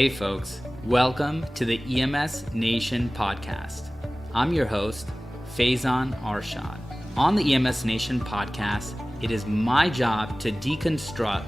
Hey folks, welcome to the EMSNation podcast. I'm your host, Faizan Arshad. On the EMSNation podcast, it is my job to deconstruct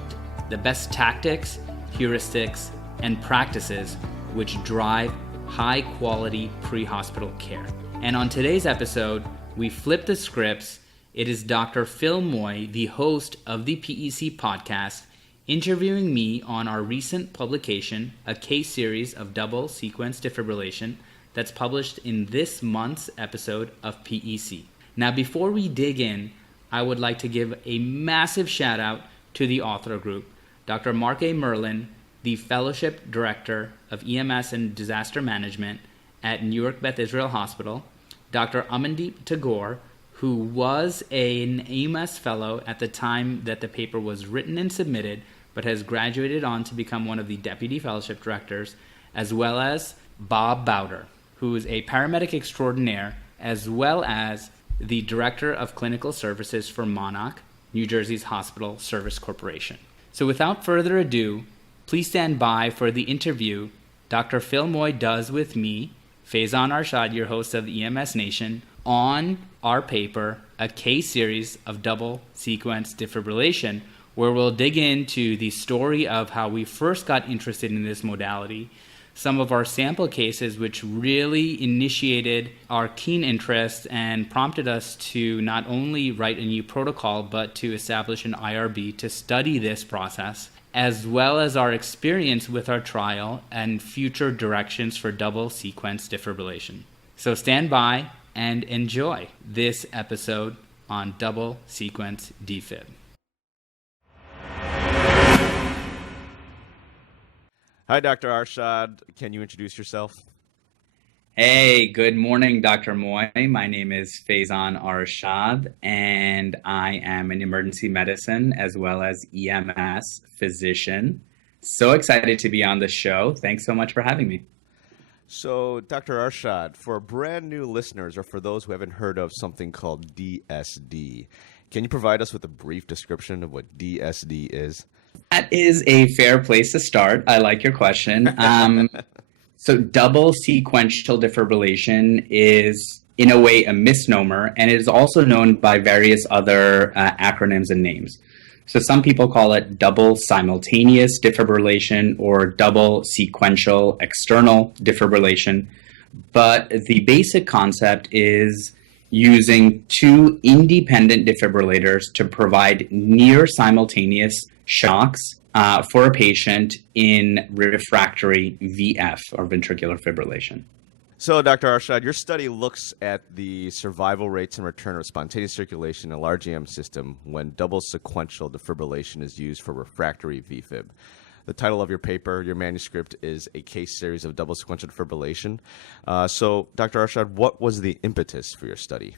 the best tactics, heuristics, and practices which drive high-quality pre-hospital care. And on today's episode, we flip the scripts. It is Dr. Phil Moy, the host of the PEC Podcast, interviewing me on our recent publication, a case series of double sequence defibrillation that's published in this month's episode of PEC. Now, before we dig in, I would like to give a massive shout out to the author group, Dr. Mark A. Merlin, the Fellowship Director of EMS and Disaster Management at Newark Beth Israel Hospital, Dr. Amandeep Tagore, who was an EMS Fellow at the time that the paper was written and submitted, but has graduated on to become one of the Deputy Fellowship Directors, as well as Bob Bowder, who is a paramedic extraordinaire, as well as the Director of Clinical Services for Monarch, New Jersey's Hospital Service Corporation. So without further ado, please stand by for the interview Dr. Phil Moy does with me, Faizan Arshad, your host of the EMSNation, on our paper, a case series of double sequence defibrillation, where we'll dig into the story of how we first got interested in this modality, some of our sample cases which really initiated our keen interest and prompted us to not only write a new protocol, but to establish an IRB to study this process, as well as our experience with our trial and future directions for double sequence defibrillation. So stand by and enjoy this episode on double sequence defib. Hi, Dr. Arshad. Can you introduce yourself? Hey, good morning, Dr. Moy. My name is Faizan Arshad, and I am an emergency medicine as well as EMS physician. So excited to be on the show. Thanks so much for having me. So, Dr. Arshad, for brand new listeners or for those who haven't heard of something called DSD, can you provide us with a brief description of what DSD is? That is a fair place to start. I like your question. So double sequential defibrillation is, in a way, a misnomer, and it is also known by various other acronyms and names. So some people call it double simultaneous defibrillation or double sequential external defibrillation. But the basic concept is using two independent defibrillators to provide near simultaneous shocks for a patient in refractory VF or ventricular fibrillation. So, Dr. Arshad, your study looks at the survival rates and return of spontaneous circulation in a large EM system when double sequential defibrillation is used for refractory VFib. The title of your paper, your manuscript, is a case series of double sequential defibrillation. So, Dr. Arshad, what was the impetus for your study?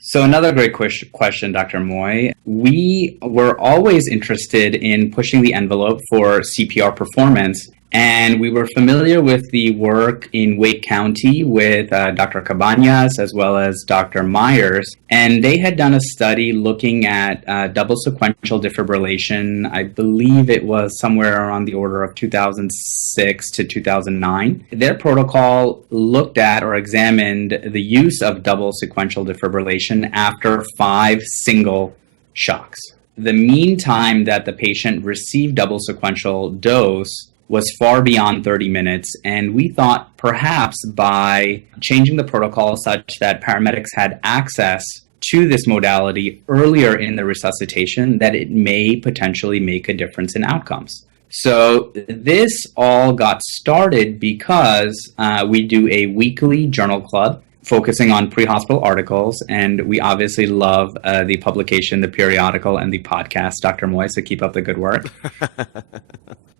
So another great question, Dr. Moy. We were always interested in pushing the envelope for CPR performance, and we were familiar with the work in Wake County with Dr. Cabañas as well as Dr. Myers, and they had done a study looking at double sequential defibrillation. I believe it was somewhere around the order of 2006 to 2009. Their protocol looked at or examined the use of double sequential defibrillation after 5 single shocks. The mean time that the patient received double sequential dose was far beyond 30 minutes, and we thought perhaps by changing the protocol such that paramedics had access to this modality earlier in the resuscitation, that it may potentially make a difference in outcomes. So this all got started because we do a weekly journal club focusing on pre-hospital articles, and we obviously love the publication, the periodical, and the podcast, Dr. Moy, so keep up the good work.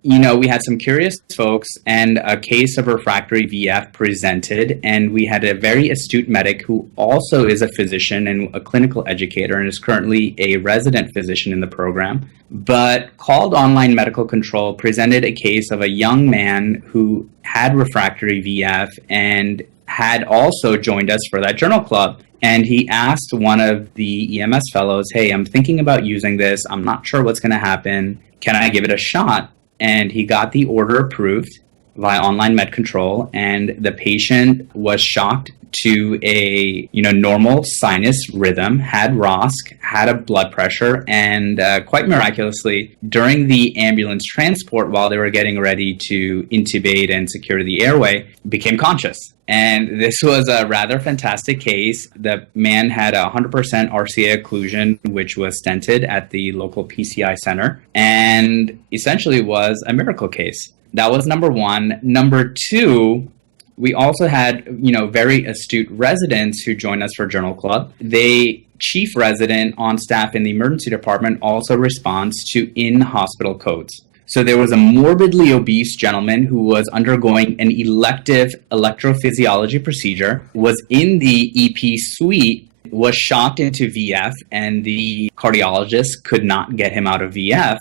We had some curious folks, and a case of refractory VF presented, and we had a very astute medic who also is a physician and a clinical educator and is currently a resident physician in the program, but called online medical control, presented a case of a young man who had refractory VF and had also joined us for that journal club. And he asked one of the EMS fellows, hey, I'm thinking about using this. I'm not sure what's going to happen. Can I give it a shot? And he got the order approved. via online med control, and the patient was shocked to a normal sinus rhythm, had ROSC, had a blood pressure, and quite miraculously, during the ambulance transport while they were getting ready to intubate and secure the airway, became conscious. And this was a rather fantastic case. The man had a 100% RCA occlusion, which was stented at the local PCI center, and essentially was a miracle case. That was number one. Number two, we also had, very astute residents who joined us for Journal Club. The chief resident on staff in the emergency department also responds to in-hospital codes. So there was a morbidly obese gentleman who was undergoing an elective electrophysiology procedure, was in the EP suite, was shocked into VF, and the cardiologist could not get him out of VF,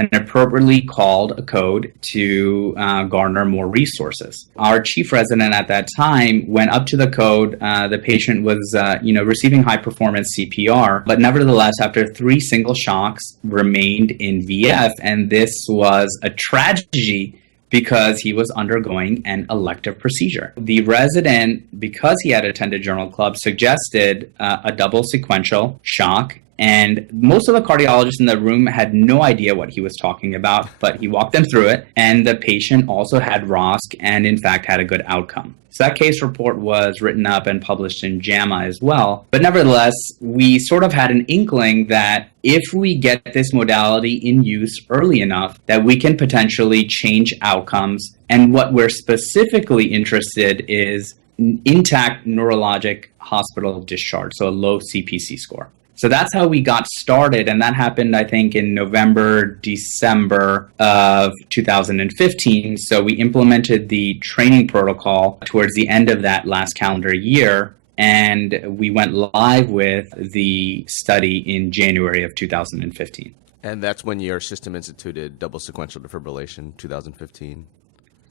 and appropriately called a code to garner more resources. Our chief resident at that time went up to the code. The patient was, receiving high-performance CPR, but nevertheless, after 3 single shocks, remained in VF, and this was a tragedy because he was undergoing an elective procedure. The resident, because he had attended Journal Club, suggested a double sequential shock. And most of the cardiologists in the room had no idea what he was talking about, but he walked them through it. And the patient also had ROSC and, in fact, had a good outcome. So that case report was written up and published in JAMA as well. But nevertheless, we sort of had an inkling that if we get this modality in use early enough, that we can potentially change outcomes. And what we're specifically interested is intact neurologic hospital discharge, so a low CPC score. So that's how we got started, and that happened, I think, in November, December of 2015. So we implemented the training protocol towards the end of that last calendar year, and we went live with the study in January of 2015. And that's when your system instituted double sequential defibrillation, 2015?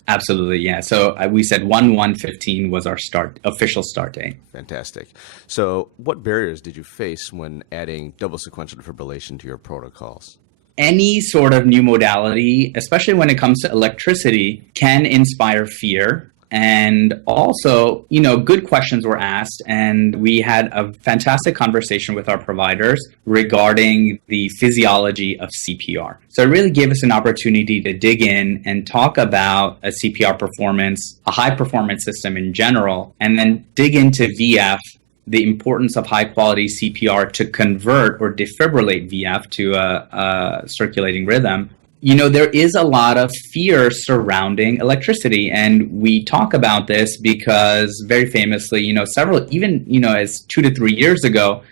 Absolutely, yeah. So we said 1/1/15 was our official start date. Fantastic. So what barriers did you face when adding double sequential defibrillation to your protocols? Any sort of new modality, especially when it comes to electricity, can inspire fear. And also, good questions were asked, and we had a fantastic conversation with our providers regarding the physiology of CPR. So it really gave us an opportunity to dig in and talk about a CPR performance, a high performance system in general, and then dig into VF, the importance of high quality CPR to convert or defibrillate VF to a circulating rhythm. There is a lot of fear surrounding electricity, and we talk about this because very famously, several, even, as 2 to 3 years ago,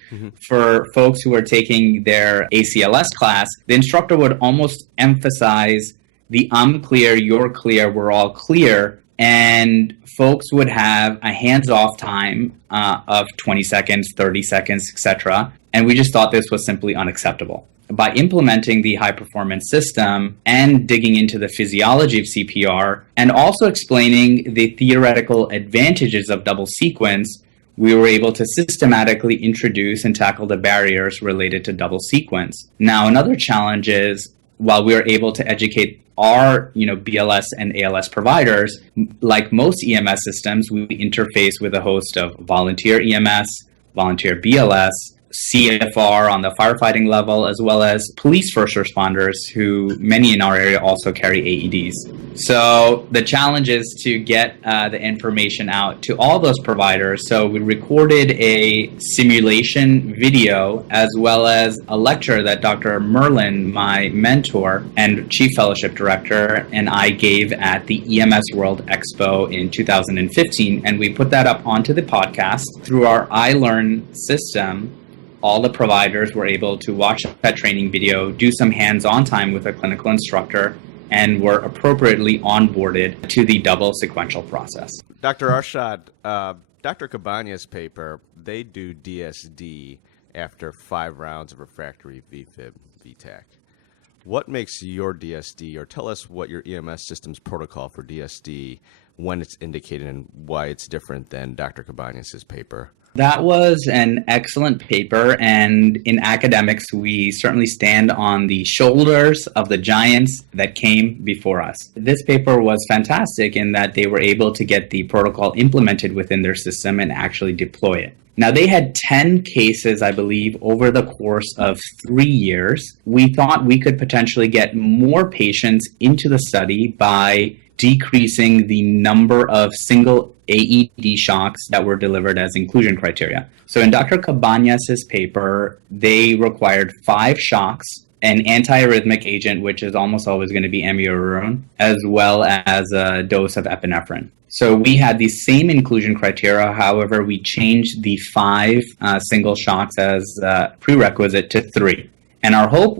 for folks who are taking their ACLS class, the instructor would almost emphasize the I'm clear, you're clear, we're all clear, and folks would have a hands-off time of 20 seconds, 30 seconds, etc., and we just thought this was simply unacceptable. By implementing the high-performance system and digging into the physiology of CPR and also explaining the theoretical advantages of double sequence, we were able to systematically introduce and tackle the barriers related to double sequence. Now, another challenge is, while we are able to educate our BLS and ALS providers, like most EMS systems, we interface with a host of volunteer EMS, volunteer BLS, CFR on the firefighting level, as well as police first responders, who many in our area also carry AEDs. So the challenge is to get the information out to all those providers. So we recorded a simulation video as well as a lecture that Dr. Merlin, my mentor and Chief Fellowship Director, and I gave at the EMS World Expo in 2015. And we put that up onto the podcast through our iLearn system. All the providers were able to watch that training video, do some hands-on time with a clinical instructor, and were appropriately onboarded to the double sequential process. Dr. Arshad, Dr. Cabaña's paper, they do DSD after 5 rounds of refractory VFib, VTAC. What makes your DSD, or tell us what your EMS system's protocol for DSD, when it's indicated and why it's different than Dr. Cabaña's paper? That was an excellent paper, and in academics, we certainly stand on the shoulders of the giants that came before us. This paper was fantastic in that they were able to get the protocol implemented within their system and actually deploy it. Now, they had 10 cases, I believe, over the course of 3 years. We thought we could potentially get more patients into the study by decreasing the number of single AED shocks that were delivered as inclusion criteria. So in Dr. Cabañas' paper, they required 5 shocks, an antiarrhythmic agent, which is almost always going to be amiodarone, as well as a dose of epinephrine. So we had the same inclusion criteria. However, we changed the 5 single shocks as prerequisite to 3. And our hope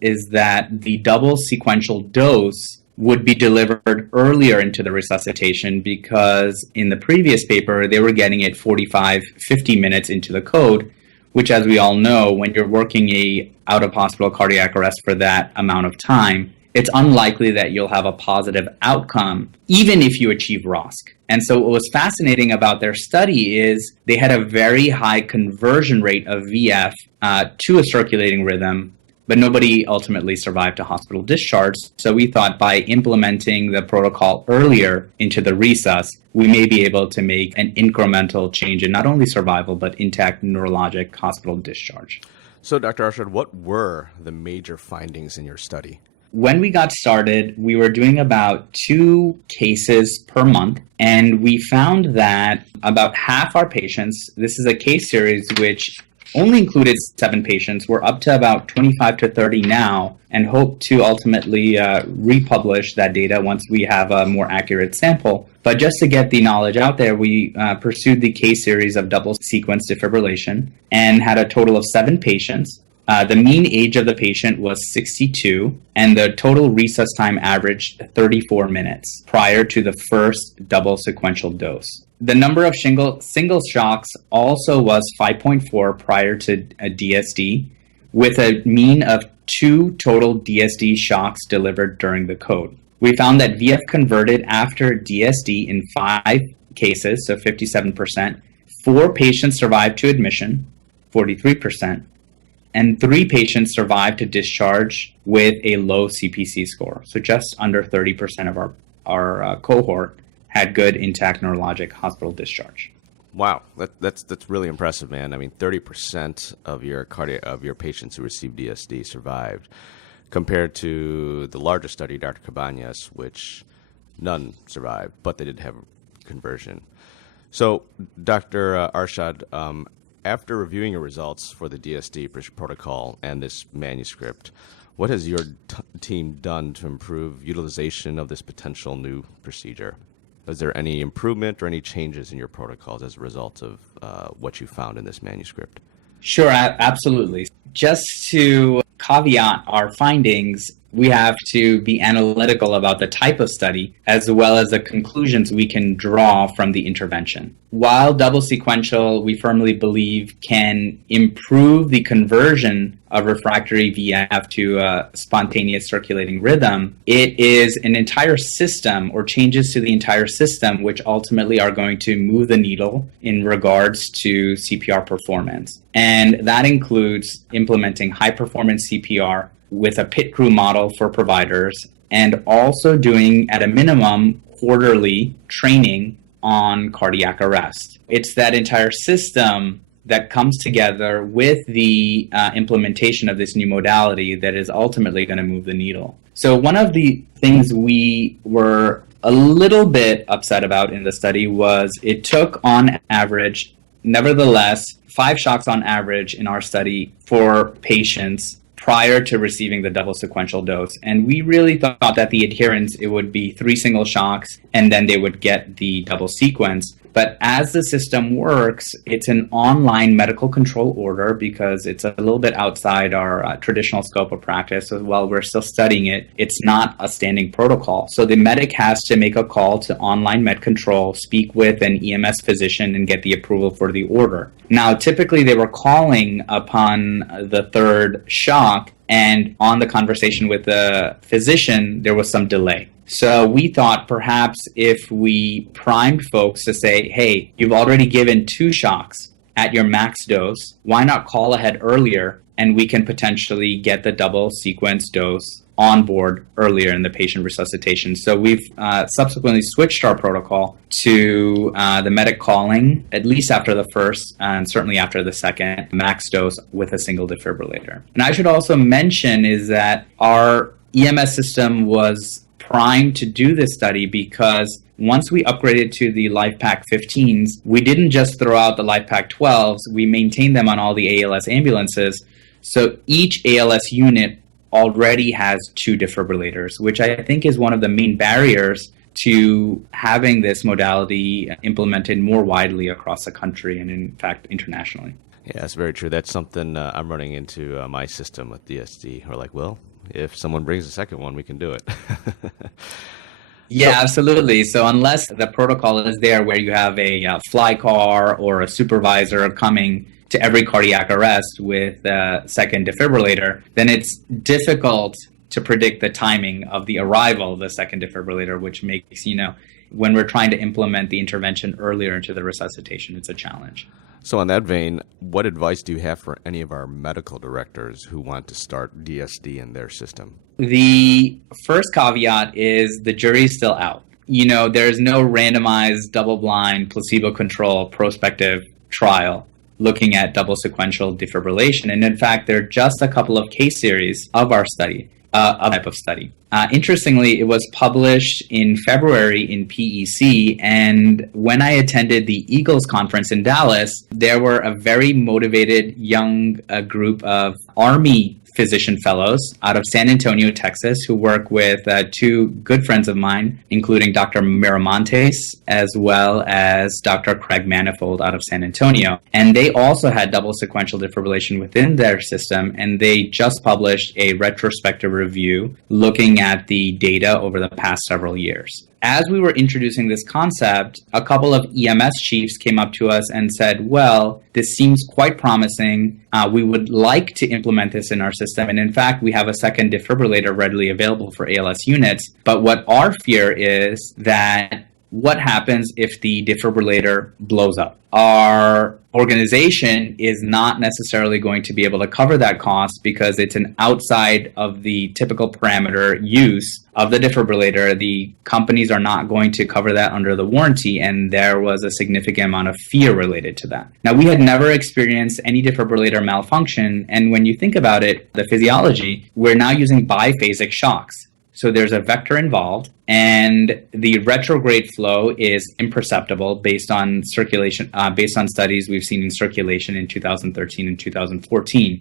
is that the double sequential dose would be delivered earlier into the resuscitation, because in the previous paper, they were getting it 45, 50 minutes into the code, which, as we all know, when you're working a out-of-hospital cardiac arrest for that amount of time, it's unlikely that you'll have a positive outcome, even if you achieve ROSC. And so what was fascinating about their study is they had a very high conversion rate of VF to a circulating rhythm, but nobody ultimately survived to hospital discharge. So we thought by implementing the protocol earlier into the resus, we may be able to make an incremental change in not only survival, but intact neurologic hospital discharge. So, Dr. Arshad, what were the major findings in your study? When we got started, we were doing about 2 cases per month, and we found that about half our patients, this is a case series which only included 7 patients. We're up to about 25 to 30 now, and hope to ultimately republish that data once we have a more accurate sample. But just to get the knowledge out there, we pursued the case series of double sequence defibrillation and had a total of 7 patients. The mean age of the patient was 62, and the total resus time averaged 34 minutes prior to the first double sequential dose. The number of single shocks also was 5.4 prior to a DSD, with a mean of 2 total DSD shocks delivered during the code. We found that VF converted after DSD in 5 cases, so 57%. 4 patients survived to admission, 43%. And 3 patients survived to discharge with a low CPC score. So just under 30% of our cohort had good intact neurologic hospital discharge. Wow, that's really impressive, man. I mean, 30% of your patients who received DSD survived, compared to the larger study, Dr. Cabañas, which none survived, but they did have conversion. So, Dr. Arshad, after reviewing your results for the DSD protocol and this manuscript, what has your team done to improve utilization of this potential new procedure? Is there any improvement or any changes in your protocols as a result of what you found in this manuscript? Sure, absolutely. Just to caveat our findings, we have to be analytical about the type of study as well as the conclusions we can draw from the intervention. While double sequential, we firmly believe, can improve the conversion of refractory VF to a spontaneous circulating rhythm, it is an entire system or changes to the entire system which ultimately are going to move the needle in regards to CPR performance. And that includes implementing high-performance CPR with a pit crew model for providers, and also doing, at a minimum, quarterly training on cardiac arrest. It's that entire system that comes together with the implementation of this new modality that is ultimately going to move the needle. So one of the things we were a little bit upset about in the study was it took, on average, nevertheless, 5 shocks on average in our study for patients prior to receiving the double sequential dose. And we really thought that the adherence, it would be 3 single shocks and then they would get the double sequence. But as the system works, it's an online medical control order because it's a little bit outside our traditional scope of practice. So while we're still studying it, it's not a standing protocol. So the medic has to make a call to online med control, speak with an EMS physician, and get the approval for the order. Now, typically they were calling upon the 3rd shock, and on the conversation with the physician, there was some delay. So we thought perhaps if we primed folks to say, hey, you've already given 2 shocks, at your max dose, why not call ahead earlier and we can potentially get the double sequence dose on board earlier in the patient resuscitation. So we've subsequently switched our protocol to the medic calling, at least after the first and certainly after the second max dose with a single defibrillator. And I should also mention is that our EMS system was primed to do this study because once we upgraded to the LifePak 15s, we didn't just throw out the LifePak 12s, we maintained them on all the ALS ambulances. So each ALS unit already has 2 defibrillators, which I think is one of the main barriers to having this modality implemented more widely across the country and, in fact, internationally. Yeah, that's very true. That's something I'm running into my system with DSD. We're like, well, if someone brings a second one, we can do it. Yeah, absolutely. So unless the protocol is there where you have a fly car or a supervisor coming to every cardiac arrest with a second defibrillator, then it's difficult to predict the timing of the arrival of the second defibrillator, which makes, when we're trying to implement the intervention earlier into the resuscitation, it's a challenge. So in that vein, what advice do you have for any of our medical directors who want to start DSD in their system? The first caveat is the jury's still out. There's no randomized, double-blind, placebo-controlled prospective trial looking at double sequential defibrillation. And in fact, there are just a couple of case series of our study, type of study. Interestingly, it was published in February in PEC. And when I attended the Eagles conference in Dallas, there were a very motivated young group of Army physician fellows out of San Antonio, Texas, who work with 2 good friends of mine, including Dr. Miramontes, as well as Dr. Craig Manifold out of San Antonio. And they also had double sequential defibrillation within their system, and they just published a retrospective review looking at the data over the past several years. As we were introducing this concept, a couple of EMS chiefs came up to us and said, well, this seems quite promising. We would like to implement this in our system. And in fact, we have a second defibrillator readily available for ALS units. But what our fear is that what happens if the defibrillator blows up? Our organization is not necessarily going to be able to cover that cost because it's an outside of the typical parameter use of the defibrillator. The companies are not going to cover that under the warranty, and there was a significant amount of fear related to that. Now, we had never experienced any defibrillator malfunction, and when you think about it, the physiology, we're now using biphasic shocks. So there's a vector involved, and the retrograde flow is imperceptible based on circulation, based on studies we've seen in circulation in 2013 and 2014.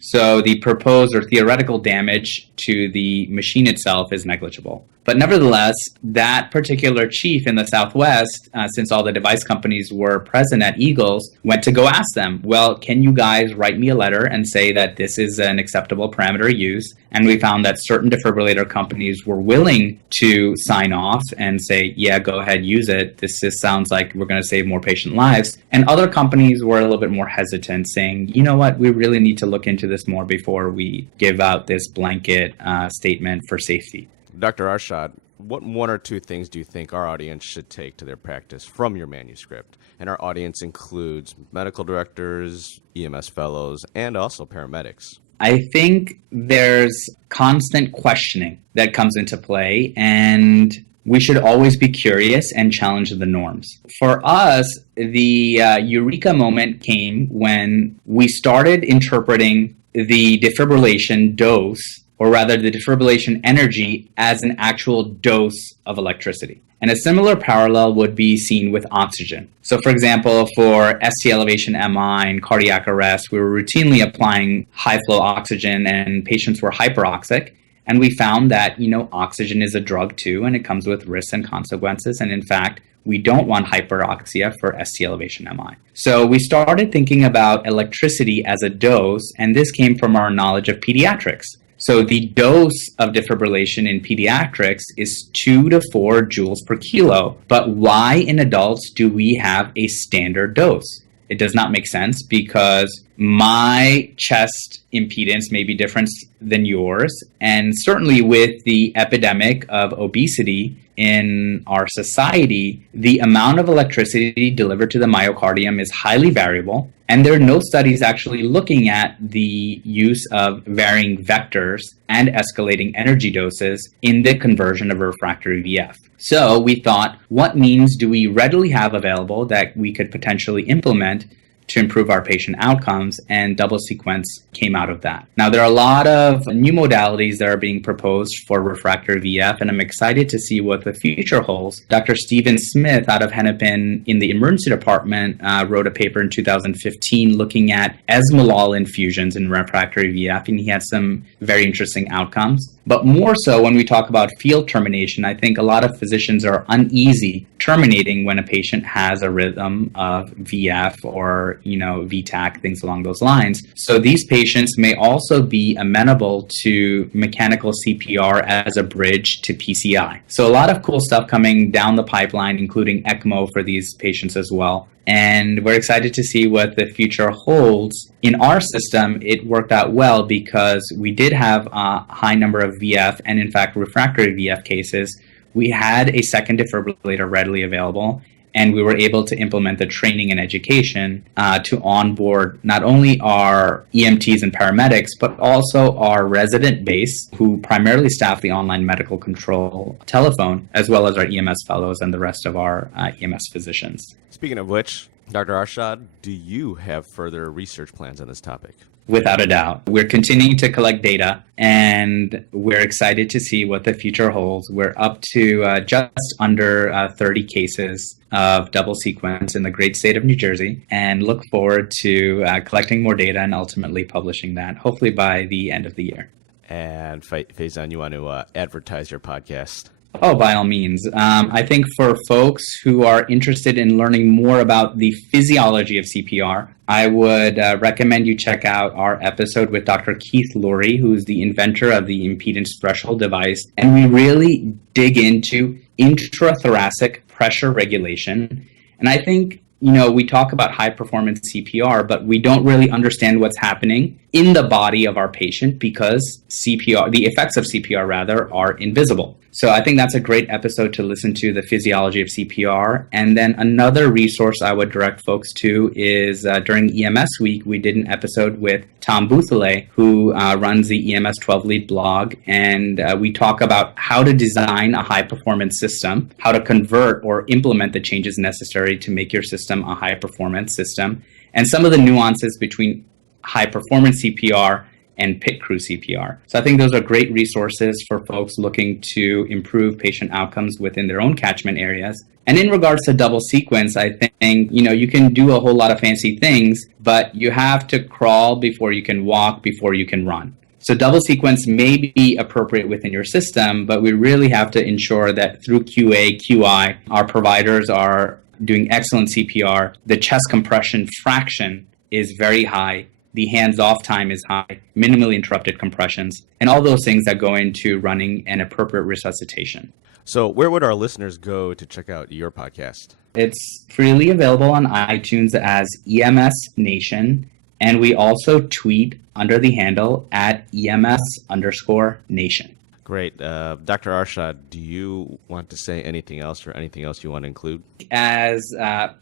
So the proposed or theoretical damage to the machine itself is negligible. But nevertheless, that particular chief in the Southwest, since all the device companies were present at Eagles, went to go ask them, well, can you guys write me a letter and say that this is an acceptable parameter use? And we found that certain defibrillator companies were willing to sign off and say, yeah, go ahead, use it. This just sounds like we're going to save more patient lives. And other companies were a little bit more hesitant, saying, you know what, we really need to look into this more before we give out this blanket statement for safety. Dr. Arshad, what 1 or 2 things do you think our audience should take to their practice from your manuscript? And our audience includes medical directors, EMS fellows, and also paramedics. I think there's constant questioning that comes into play, and we should always be curious and challenge the norms. For us, the eureka moment came when we started interpreting the defibrillation dose, or rather the defibrillation energy, as an actual dose of electricity. And a similar parallel would be seen with oxygen. So for example, for ST elevation MI and cardiac arrest, we were routinely applying high flow oxygen and patients were hyperoxic. And we found that, oxygen is a drug too, and it comes with risks and consequences. And in fact, we don't want hyperoxia for ST elevation MI. So we started thinking about electricity as a dose, and this came from our knowledge of pediatrics. So the dose of defibrillation in pediatrics is 2 to 4 joules per kilo. But why in adults do we have a standard dose? It does not make sense because my chest impedance may be different than yours. And certainly with the epidemic of obesity, in our society, the amount of electricity delivered to the myocardium is highly variable. And there are no studies actually looking at the use of varying vectors and escalating energy doses in the conversion of refractory VF. So we thought, what means do we readily have available that we could potentially implement to improve our patient outcomes, and double sequence came out of that. Now, there are a lot of new modalities that are being proposed for refractory VF, and I'm excited to see what the future holds. Dr. Stephen Smith out of Hennepin in the emergency department wrote a paper in 2015 looking at esmolol infusions in refractory VF, and he had some very interesting outcomes. But more so when we talk about field termination, I think a lot of physicians are uneasy terminating when a patient has a rhythm of VF or, VTAC, things along those lines. So these patients may also be amenable to mechanical CPR as a bridge to PCI. So a lot of cool stuff coming down the pipeline, including ECMO for these patients as well. And we're excited to see what the future holds. In our system, it worked out well because we did have a high number of VF and, in fact, refractory VF cases. We had a second defibrillator readily available, and we were able to implement the training and education to onboard not only our EMTs and paramedics, but also our resident base, who primarily staff the online medical control telephone, as well as our EMS fellows and the rest of our EMS physicians. Speaking of which, Dr. Arshad, do you have further research plans on this topic? Without a doubt. We're continuing to collect data, and we're excited to see what the future holds. We're up to just under 30 cases of double sequence in the great state of New Jersey, and look forward to collecting more data and ultimately publishing that, hopefully by the end of the year. And Faizan, you want to advertise your podcast? Oh, by all means. I think for folks who are interested in learning more about the physiology of CPR, I would recommend you check out our episode with Dr. Keith Lurie, who's the inventor of the impedance threshold device. And we really dig into intrathoracic pressure regulation. And I think, we talk about high performance CPR, but we don't really understand what's happening in the body of our patient because the effects of CPR rather, are invisible. So I think that's a great episode to listen to, the physiology of CPR. And then another resource I would direct folks to is during EMS week, we did an episode with Tom Boothele, who runs the EMS 12 Lead blog. And we talk about how to design a high performance system, how to convert or implement the changes necessary to make your system a high performance system, and some of the nuances between high performance CPR and pit crew CPR. So I think those are great resources for folks looking to improve patient outcomes within their own catchment areas. And in regards to double sequence, I think, you can do a whole lot of fancy things, but you have to crawl before you can walk, before you can run. So double sequence may be appropriate within your system, but we really have to ensure that through QA, QI, our providers are doing excellent CPR. The chest compression fraction is very high. The hands-off time is high, minimally interrupted compressions, and all those things that go into running an appropriate resuscitation. So where would our listeners go to check out your podcast? It's freely available on iTunes as EMSNation, and we also tweet under the handle at EMS_nation. Great. Dr. Arshad, do you want to say anything else or anything else you want to include? As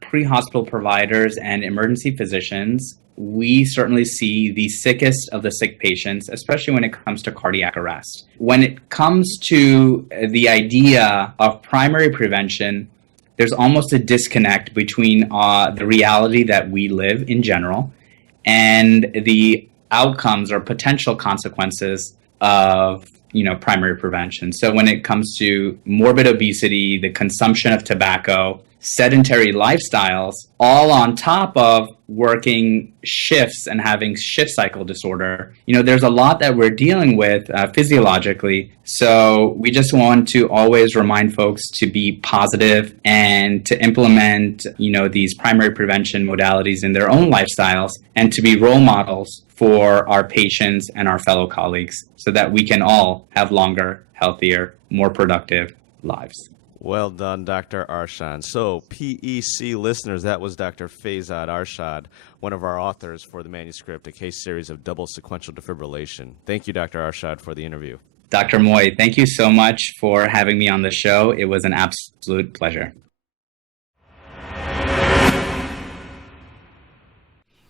pre-hospital providers and emergency physicians, we certainly see the sickest of the sick patients, especially when it comes to cardiac arrest. When it comes to the idea of primary prevention, there's almost a disconnect between the reality that we live in general and the outcomes or potential consequences of primary prevention. So when it comes to morbid obesity, the consumption of tobacco, sedentary lifestyles, all on top of working shifts and having shift cycle disorder, there's a lot that we're dealing with physiologically. So we just want to always remind folks to be positive and to implement, these primary prevention modalities in their own lifestyles and to be role models for our patients and our fellow colleagues so that we can all have longer, healthier, more productive lives. Well done, Dr. Arshad. So, PEC listeners, that was Dr. Faizan Arshad, one of our authors for the manuscript, A Case Series of Double Sequential Defibrillation. Thank you, Dr. Arshad, for the interview. Dr. Moy, thank you so much for having me on the show. It was an absolute pleasure.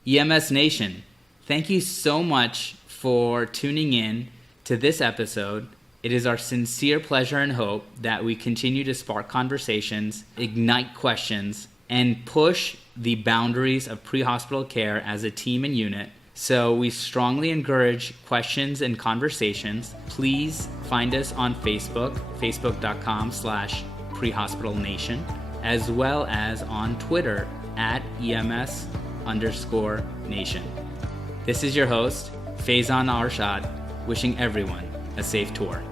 EMS Nation, thank you so much for tuning in to this episode. It is our sincere pleasure and hope that we continue to spark conversations, ignite questions, and push the boundaries of pre-hospital care as a team and unit. So we strongly encourage questions and conversations. Please find us on Facebook, facebook.com/prehospitalnation, as well as on Twitter at EMS_nation. This is your host, Faizan Arshad, wishing everyone a safe tour.